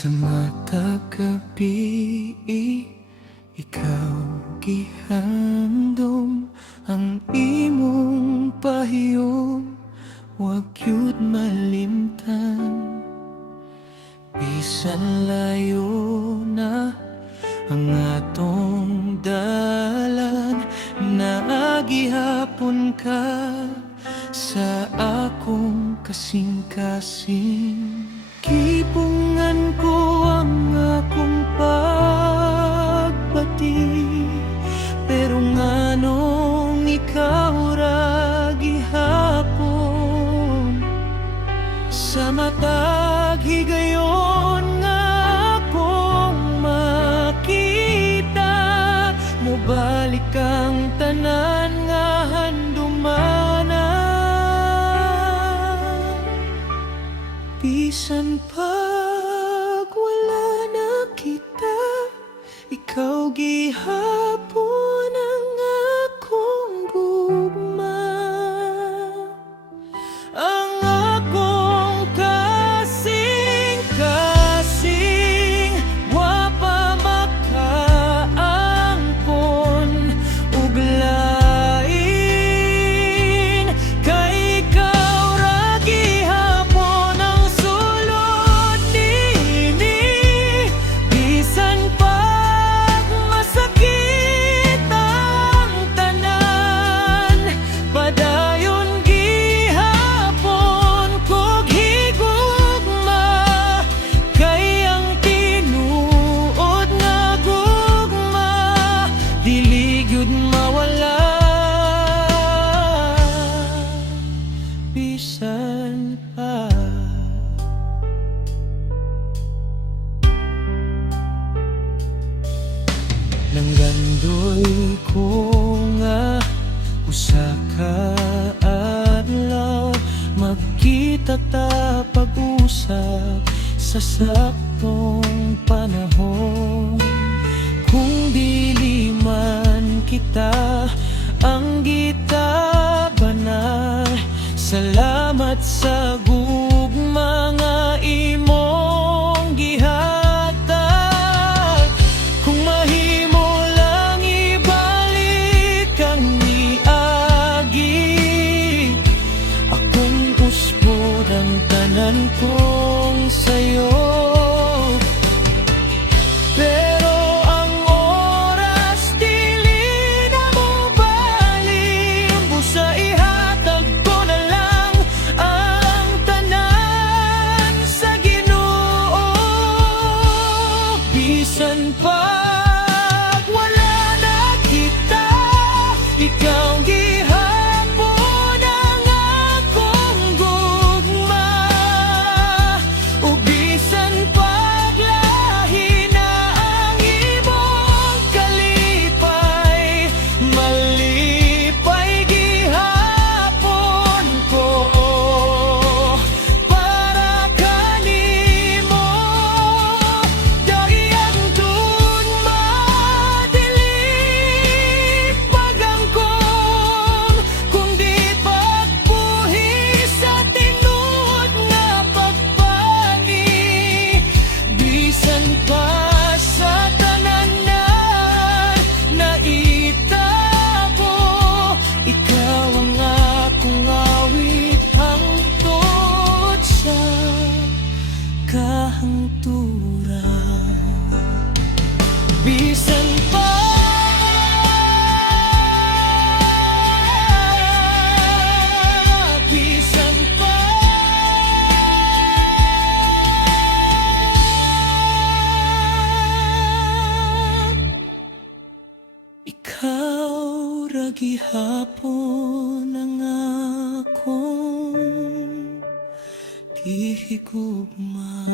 Sa matag gabi, ikaw gihandom ang imong pahiyom, wag yun malimtan. Bisan layo na ang atong dalan, naagihapon ka sa akong kasing-kasing. Kipungan ko ang akong pagbati, pero nganong ikaw ra gihapon sa matag higayon nga akong makita. Mobalik ang tanan nga handumana, bisan pag wala na kita, ikaw gihapon ang akong gugma. Ang akong kasing-kasing, wa pa makaangkon ug lain, kay ikaw ra gihapon ang sulod niini. Bisan pag masakit ang tanan, padayon gihapon kog higugma, kay ang tinuod nga gugma dili gyud mawala. Bisan pa nanggandoy ko nga usa ka adlaw magkita ta pag-usap sa saktong panahon. Kung dili man kita ang gitabanan, salamat sa gugma nga imong gihatag. Kung mahimo lang ibalik ang niagi, akong usbod ang tanan kong sayo. Pero ang oras dili na mo balik, busa ihatag ko na lang ang tanan sa Ginoo. Bisan pag wala na kita, ikaw gihapon ang akong gugma. Ug bisan pag lahi na ang imong kalipay, malipay gihapon ko para kanimo. Daghang tugma dili pagangkon, kundi pagbuhi sa tinud nga pagpani. Bisan pa sa tananan naitabo, ikaw ang akong awit hangtod sa kahangturan. Bisan pa bisan pa ikaw ra gihapon ang akong gihigugma.